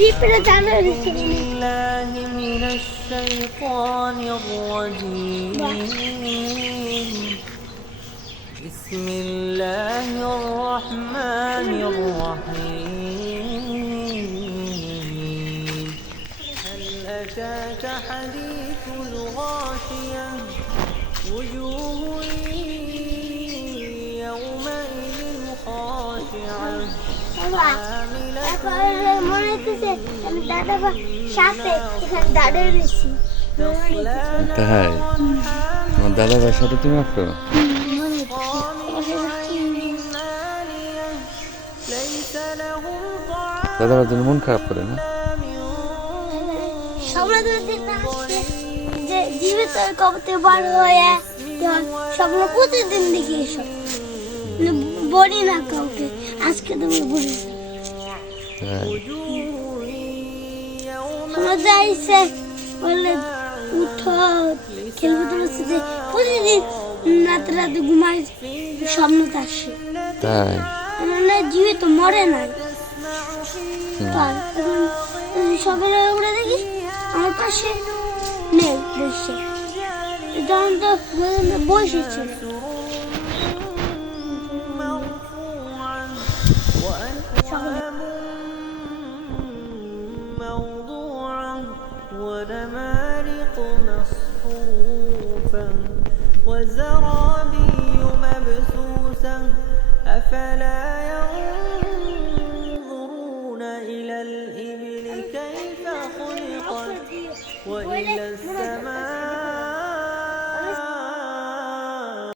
بالله من الشيطان الرجيم بسم الله الرحمن الرحيم هل أتاك حديث الغاشية وجوه يومئذ خاشعة মনে হচ্ছে আমি দাদা সাথে এখানে দাঁড়িয়ে রয়েছি তাই আমার দাদা ভাইয়ের সাথে তুমি আসো দাদা ভাইয়ের জন্য মন খারাপ করে না যে জীবিত কবতে বার হয়ে স্বপ্ন প্রতিদিন দেখি এসব বলি না কাউকে আজকে তুমি বলি শোনা যাইছে বললে উঠো খেলবে তোমার সাথে প্রতিদিন রাতে রাতে ঘুমাই স্বপ্ন আসে তাই মানে জীবিত মরে নাই তার এখন সকালে উঠে দেখি আমার পাশে নেই বসে তখন তো বসেছিল ونمارق مصفوفة وزرابي مبثوثة أفلا ينظرون إلى الإبل كيف خلقت وإلى